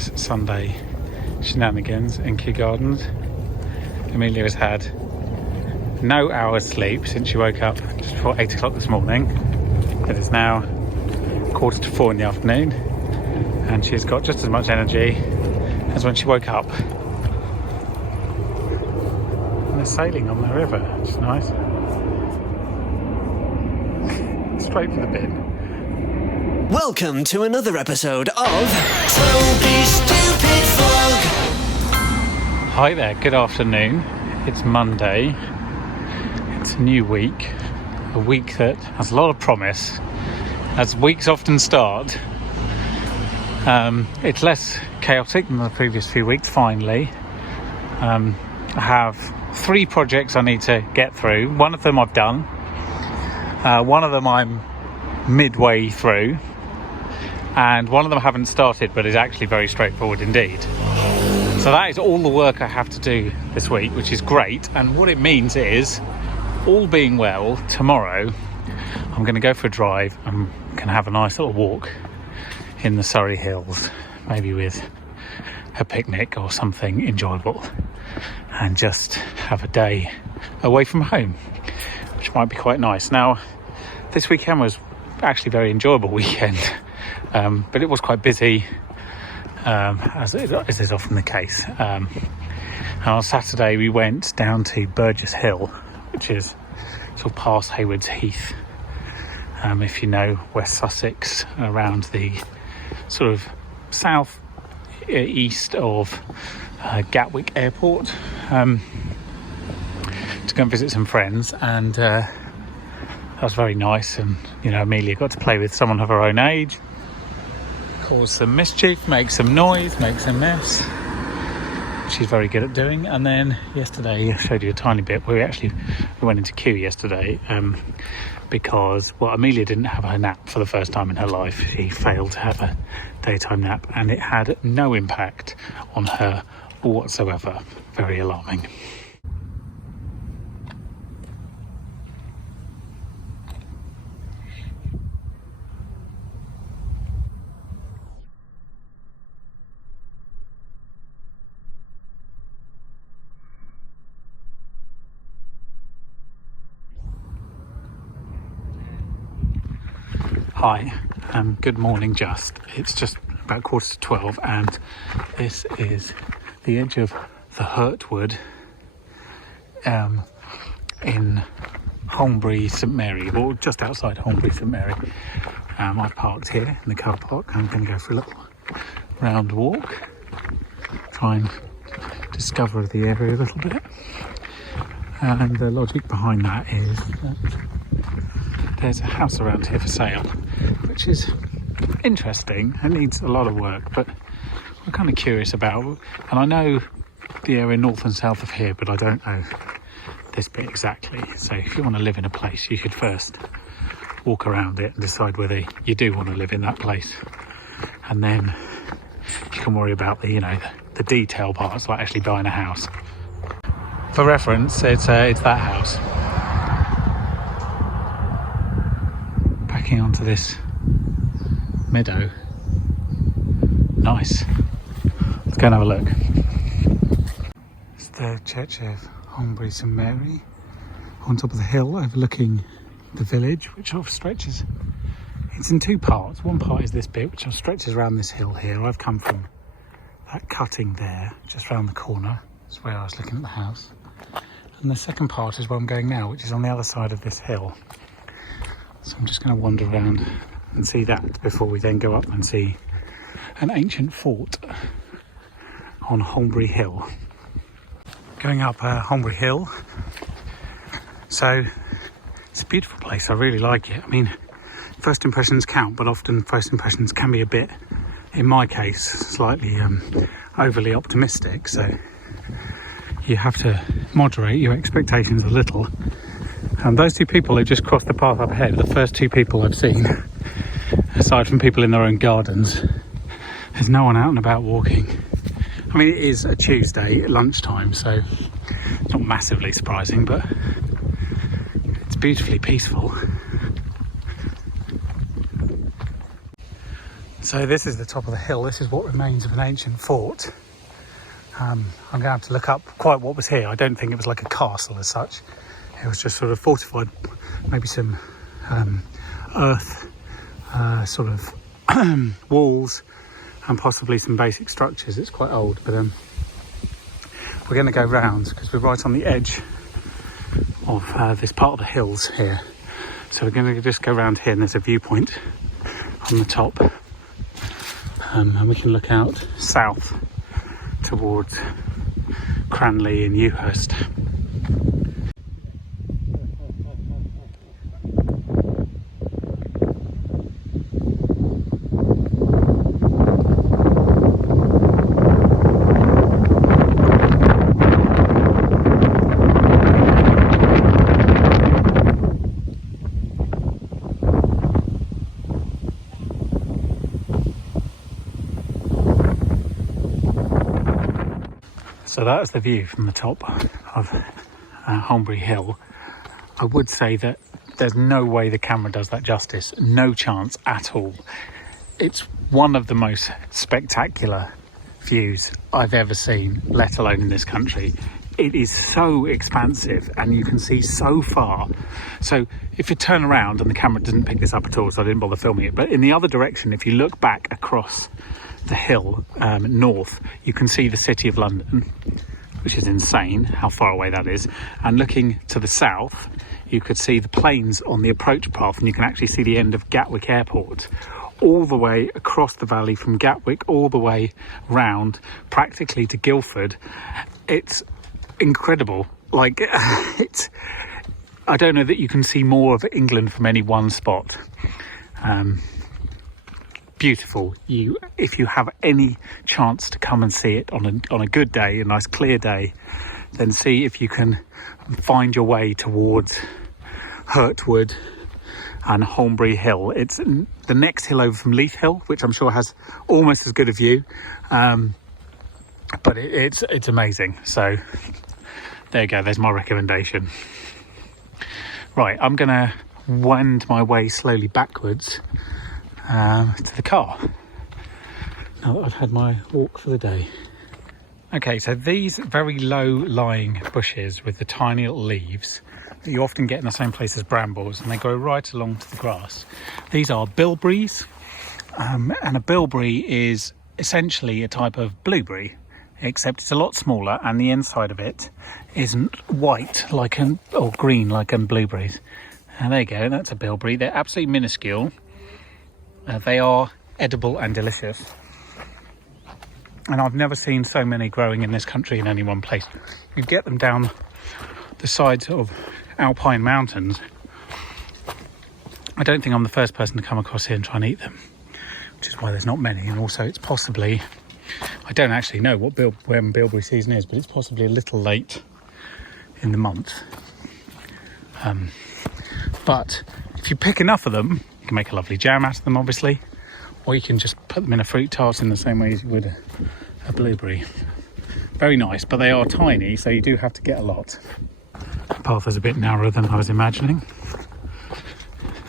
nice Sunday shenanigans in Kew Gardens. Amelia has had no hours sleep since she woke up just before 8 o'clock this morning. It is now 3:45 in the afternoon and she's got just as much energy as when she woke up. And they're sailing on the river, which is nice. Straight for the bin. Welcome to another episode of Toby's Stupid Vlog. Hi there, good afternoon. It's Monday. It's a new week. A week that has a lot of promise, as weeks often start. It's less chaotic than the previous few weeks, finally. I have 3 projects I need to get through. One of them I've done. One of them I'm midway through. And one of them I haven't started, but is actually very straightforward indeed. So that is all the work I have to do this week, which is great. And what it means is, all being well, tomorrow I'm going to go for a drive. I'm going to have a nice little walk in the Surrey Hills, maybe with a picnic or something enjoyable, and just have a day away from home, which might be quite nice. Now, this weekend was actually a very enjoyable weekend. But it was quite busy, as is often the case. And on Saturday we went down to Burgess Hill, which is sort of past Haywards Heath. If you know West Sussex, around the sort of south east of Gatwick Airport, to go and visit some friends, and that was very nice. And Amelia got to play with someone of her own age, cause some mischief, make some noise, make some mess. She's very good at doing. And then yesterday, I showed you a tiny bit. We went into Kew yesterday because Amelia didn't have her nap for the first time in her life. She failed to have a daytime nap, and it had no impact on her whatsoever. Very alarming. Hi, good morning. It's just about 11:45, and this is the edge of the Hurtwood in Holmbury, St Mary, or just outside Holmbury, St Mary. I've parked here in the car park. I'm going to go for a little round walk, try and discover the area a little bit. And the logic behind that is that there's a house around here for sale, which is interesting. It needs a lot of work, but I'm kind of curious about. And I know the area north and south of here, but I don't know this bit exactly. So if you want to live in a place, you should first walk around it and decide whether you do want to live in that place, and then you can worry about the detail parts, like actually buying a house. For reference, it's that house. Backing onto this meadow. Nice. Let's go and have a look. It's the church of Holmbury St Mary on top of the hill overlooking the village, which sort of stretches. It's in 2 parts. One part is this bit, which stretches around this hill here. I've come from that cutting there, just round the corner. That's where I was looking at the house. And the second part is where I'm going now, which is on the other side of this hill. So I'm just going to wander around and see that before we then go up and see an ancient fort on Holmbury Hill. Going up Holmbury Hill. So it's a beautiful place. I really like it. I mean, first impressions count, but often first impressions can be a bit, in my case, slightly overly optimistic. So you have to moderate your expectations a little. And those 2 people who just crossed the path up ahead are the first 2 people I've seen, aside from people in their own gardens. There's no one out and about walking. I mean, it is a Tuesday at lunchtime, so it's not massively surprising, but it's beautifully peaceful. So this is the top of the hill. This is what remains of an ancient fort. I'm going to have to look up quite what was here. I don't think it was like a castle as such. It was just sort of fortified, maybe some earth sort of walls and possibly some basic structures. It's quite old, but we're going to go round because we're right on the edge of this part of the hills here. So we're going to just go around here, and there's a viewpoint on the top, and we can look out south towards Cranley and Ewhurst. So that is the view from the top of Holmbury Hill. I would say that there's no way the camera does that justice, no chance at all. It's one of the most spectacular views I've ever seen, let alone in this country. It is so expansive and you can see so far. So if you turn around, and the camera didn't pick this up at all, so I didn't bother filming it, but in the other direction, if you look back across the hill north, you can see the city of London, which is insane how far away that is. And looking to the south, you could see the plains on the approach path, and you can actually see the end of Gatwick Airport all the way across the valley from Gatwick all the way round practically to Guildford. It's incredible. Like it's, I don't know that you can see more of England from any one spot. Beautiful. If you have any chance to come and see it on a good day, a nice clear day, then see if you can find your way towards Hurtwood and Holmbury Hill. It's the next hill over from Leith Hill, which I'm sure has almost as good a view, but it's amazing. So there you go, there's my recommendation. Right, I'm gonna wend my way slowly backwards to the car now that I've had my walk for the day. Okay, so these very low lying bushes with the tiny little leaves that you often get in the same place as brambles, and they go right along to the grass. These are bilberries, and a bilberry is essentially a type of blueberry, except it's a lot smaller, and the inside of it isn't white or green like blueberries. And there you go, that's a bilberry. They're absolutely minuscule. They are edible and delicious, and I've never seen so many growing in this country in any one place. You get them down the sides of alpine mountains. I don't think I'm the first person to come across here and try and eat them, which is why there's not many. And also it's possibly, I don't actually know when bilberry season is, but it's possibly a little late in the month. But if you pick enough of them, you can make a lovely jam out of them, obviously, or you can just put them in a fruit tart in the same way as you would a blueberry. Very nice, but they are tiny, so you do have to get a lot. The path is a bit narrower than I was imagining,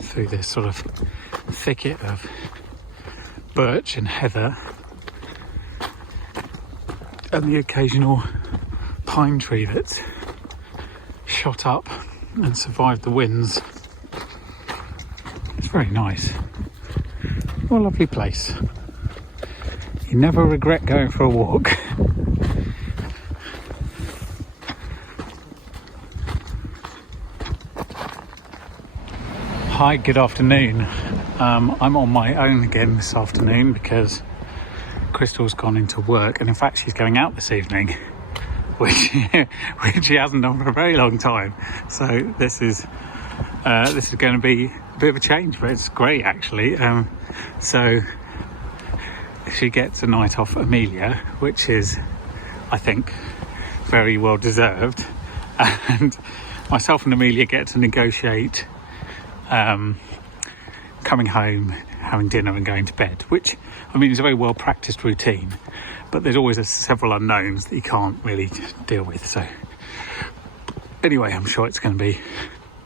through this sort of thicket of birch and heather and the occasional pine tree that's shot up and survived the winds. It's very nice. What a lovely place. You never regret going for a walk. Hi, good afternoon. I'm on my own again this afternoon because Crystal's gone into work, and in fact she's going out this evening, which she hasn't done for a very long time. So this is going to be a bit of a change, but it's great actually. So she gets a night off Amelia, which is, I think, very well deserved, and myself and Amelia get to negotiate coming home, having dinner and going to bed, which, I mean, is a very well practiced routine, but there's always several unknowns that you can't really deal with. So anyway, I'm sure it's going to be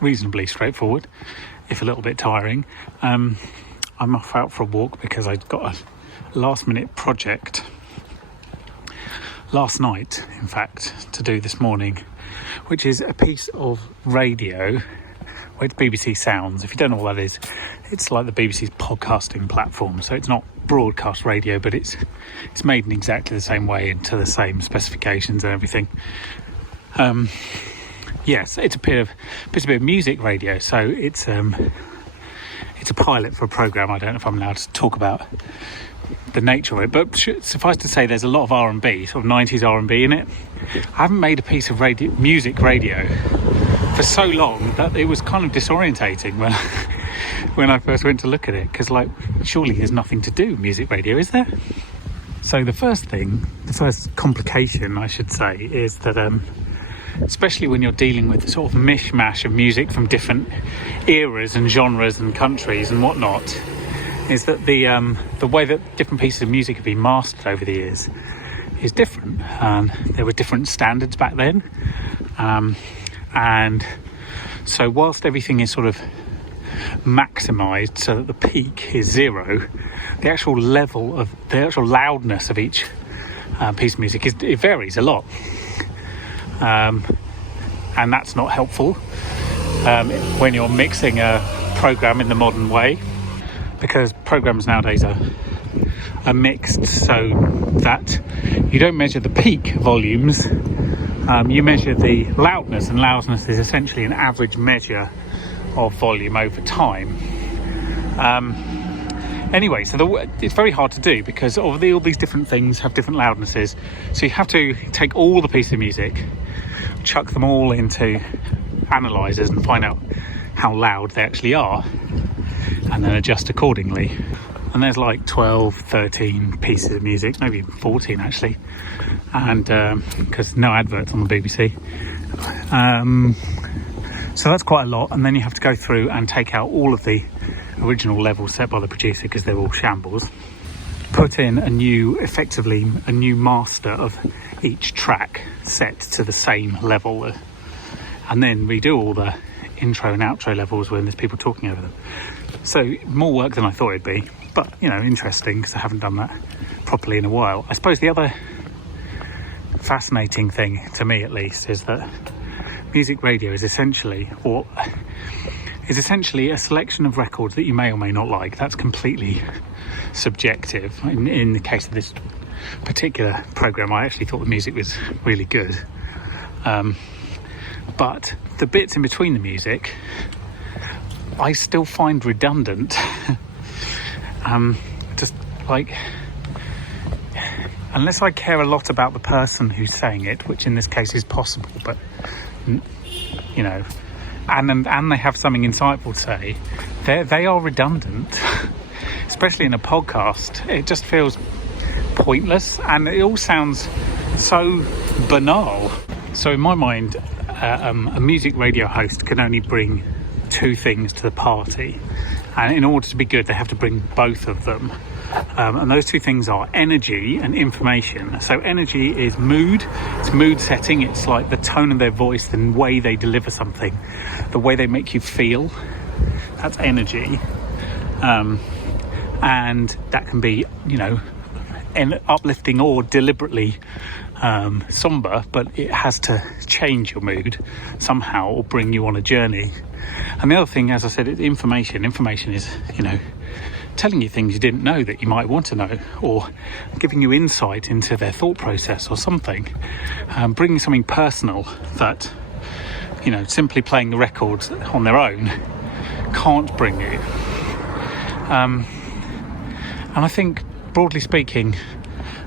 reasonably straightforward, if a little bit tiring. I'm off out for a walk because I'd got a last minute project last night, in fact, to do this morning, which is a piece of radio. Well, it's BBC Sounds. If you don't know what that is, it's like the BBC's podcasting platform. So it's not broadcast radio, but it's made in exactly the same way and to the same specifications and everything. Yes, it's a bit of music radio. So it's a pilot for a programme. I don't know if I'm allowed to talk about the nature of it, but suffice to say there's a lot of R&B, sort of 90s R&B in it. I haven't made a piece of music radio for so long that it was kind of disorientating when I first went to look at it, because like, surely there's nothing to do with music radio, is there? So the first complication I should say is that especially when you're dealing with the sort of mishmash of music from different eras and genres and countries and whatnot, is that the way that different pieces of music have been mastered over the years is different. There were different standards back then, and so whilst everything is sort of maximised so that the peak is 0, the actual loudness of each piece of music it varies a lot. And that's not helpful when you're mixing a program in the modern way, because programs nowadays are mixed so that you don't measure the peak volumes, you measure the loudness, and loudness is essentially an average measure of volume over time. Anyway, so it's very hard to do because all these different things have different loudnesses. So you have to take all the pieces of music, chuck them all into analyzers and find out how loud they actually are, and then adjust accordingly. And there's like 12, 13 pieces of music, maybe 14 actually, and because no adverts on the BBC. So that's quite a lot, and then you have to go through and take out all of the original levels set by the producer because they're all shambles, put in a new master of each track set to the same level, and then redo all the intro and outro levels when there's people talking over them. So more work than I thought it'd be, but interesting because I haven't done that properly in a while. I suppose the other fascinating thing, to me at least, is that music radio is essentially a selection of records that you may or may not like. That's completely subjective. In the case of this particular programme, I actually thought the music was really good. But the bits in between the music, I still find redundant. Just like, unless I care a lot about the person who's saying it, which in this case is possible, but and they have something insightful to say, they are redundant. Especially in a podcast, it just feels pointless, and it all sounds so banal. So in my mind, a music radio host can only bring 2 things to the party, and in order to be good they have to bring both of them, and those 2 things are energy and information. So energy is mood, it's mood setting, it's like the tone of their voice, the way they deliver something, the way they make you feel, that's energy. And that can be uplifting or deliberately somber, but it has to change your mood somehow or bring you on a journey. And the other thing, as I said, is information. Information is, telling you things you didn't know that you might want to know, or giving you insight into their thought process or something, bringing something personal that, simply playing the records on their own can't bring you. And I think, broadly speaking,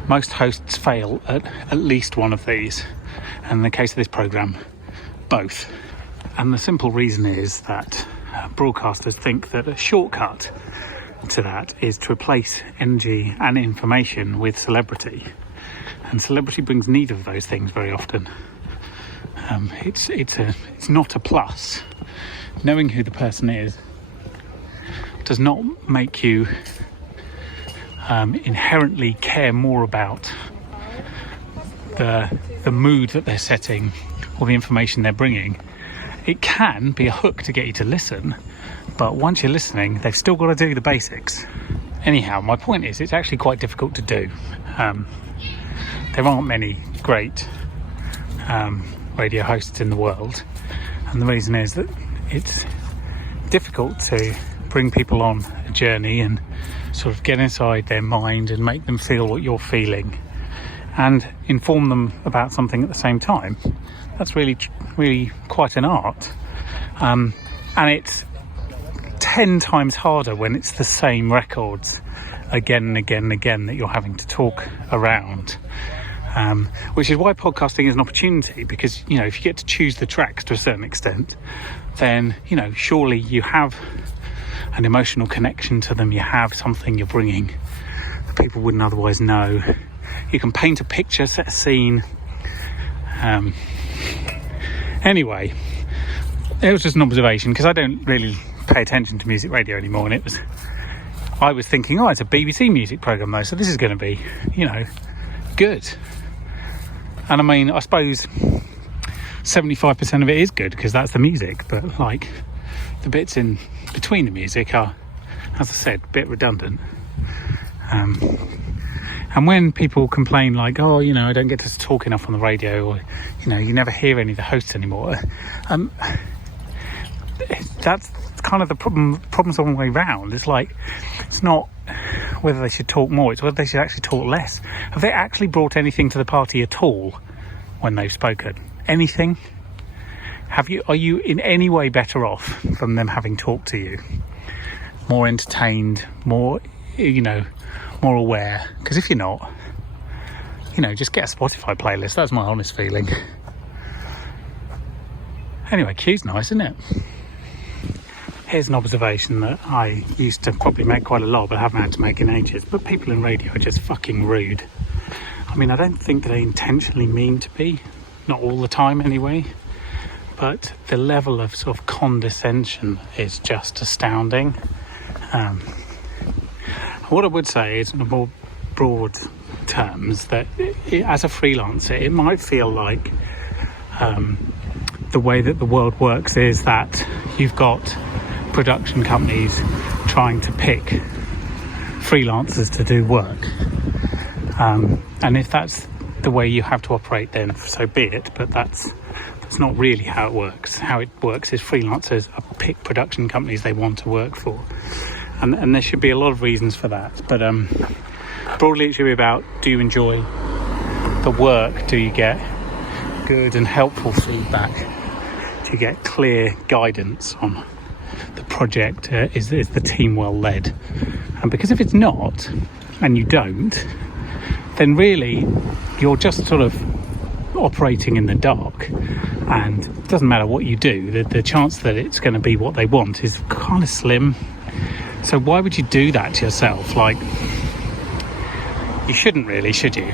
most hosts fail at least one of these, and in the case of this programme, both. And the simple reason is that broadcasters think that a shortcut to that is to replace energy and information with celebrity, and celebrity brings neither of those things very often. It's not a plus. Knowing who the person is does not make you inherently care more about the mood that they're setting or the information they're bringing. It can be a hook to get you to listen, but once you're listening, they've still got to do the basics. Anyhow, my point is it's actually quite difficult to do. There aren't many great radio hosts in the world, and the reason is that it's difficult to bring people on a journey and sort of get inside their mind and make them feel what you're feeling and inform them about something at the same time. That's really quite an art, and it's 10 times harder when it's the same records again and again and again that you're having to talk around, which is why podcasting is an opportunity, because if you get to choose the tracks to a certain extent, then surely you have an emotional connection to them, you have something you're bringing that people wouldn't otherwise know. You can paint a picture, set a scene. Anyway, it was just an observation, because I don't really pay attention to music radio anymore, and I was thinking, it's a BBC music programme though, so this is going to be good. And I mean, I suppose 75% of it is good because that's the music, but the bits in between the music are, as I said, a bit redundant. And when people complain I don't get to talk enough on the radio, or you never hear any of the hosts anymore, that's kind of the problem's all the way round. It's it's not whether they should talk more, it's whether they should actually talk less. Have they actually brought anything to the party at all when they've spoken? Anything? Are you in any way better off from them having talked to you? More entertained, more more aware? Because if you're not, just get a Spotify playlist. That's my honest feeling. Anyway, Q's nice, isn't it? Here's an observation that I used to probably make quite a lot, but haven't had to make in ages. But people in radio are just fucking rude. I mean, I don't think they intentionally mean to be, not all the time anyway. But the level of sort of condescension is just astounding. What I would say is, in more broad terms, that as a freelancer, it might feel like the way that the world works is that you've got production companies trying to pick freelancers to do work, and if that's the way you have to operate, then so be it. But that's not really how it works. How it works is freelancers pick production companies they want to work for, and there should be a lot of reasons for that. But broadly, it should be about: do you enjoy the work? Do you get good and helpful feedback? Do you get clear guidance on the project? Is the team well led? And because if it's not, and you don't, then really you're just sort of operating in the dark, and it doesn't matter what you do, the chance that it's going to be what they want is kind of slim. So why would you do that to yourself? You shouldn't really, should you?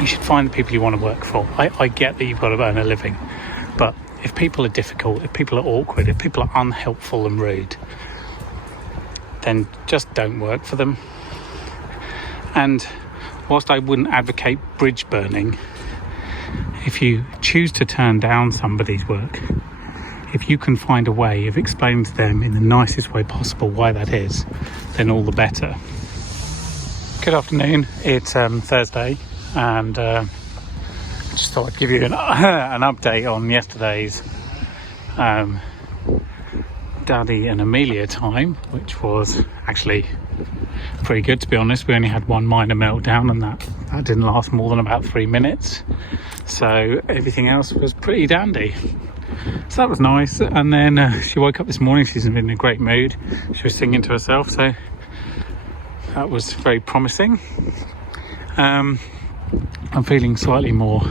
You should find the people you want to work for. I get that you've got to earn a living, but if people are difficult, if people are awkward, if people are unhelpful and rude, then just don't work for them. And whilst I wouldn't advocate bridge burning, if you choose to turn down somebody's work, if you can find a way of explaining to them in the nicest way possible why that is, then all the better. Good afternoon, it's Thursday, and just thought I'd give you an update on yesterday's Daddy and Amelia time, which was actually pretty good, to be honest. We only had one minor meltdown, and that didn't last more than about 3 minutes, so everything else was pretty dandy. So that was nice. And then she woke up this morning, she's been in a great mood, she was singing to herself, so that was very promising. I'm feeling slightly more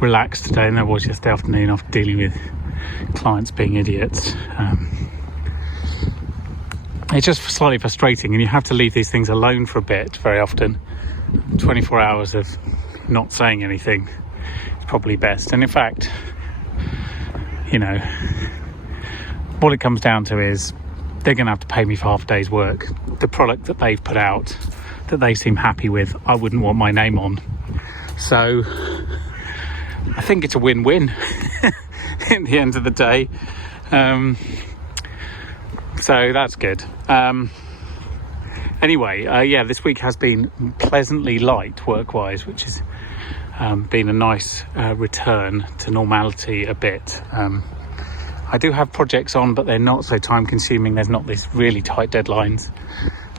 relaxed today than I was yesterday afternoon after dealing with clients being idiots. It's just slightly frustrating, and you have to leave these things alone for a bit very often. 24 hours of not saying anything is probably best. And in fact, what it comes down to is they're going to have to pay me for half a day's work. The product that they've put out that they seem happy with, I wouldn't want my name on. So I think it's a win-win in the end of the day. So that's good. Anyway, yeah, this week has been pleasantly light work-wise, which has been a nice return to normality a bit. I do have projects on, but they're not so time-consuming. There's not this really tight deadlines.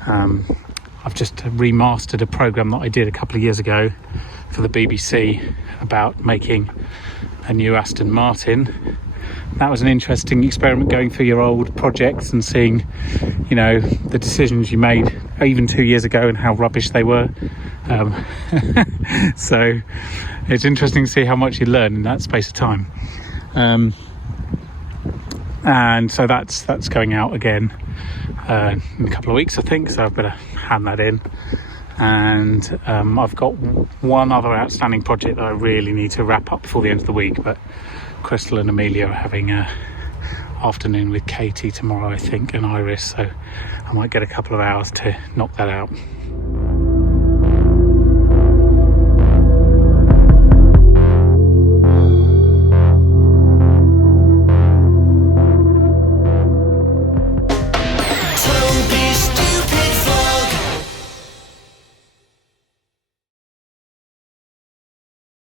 I've just remastered a programme that I did a couple of years ago for the BBC about making a new Aston Martin. That was an interesting experiment, going through your old projects and seeing, you know, the decisions you made even 2 years ago and how rubbish they were. So it's interesting to see how much you learn in that space of time. And so that's going out again in a couple of weeks, I think, so I've got to hand that in. And I've got one other outstanding project that I really need to wrap up before the end of the week, but Crystal and Amelia are having a afternoon with Katie tomorrow, I think, and Iris, so I might get a couple of hours to knock that out.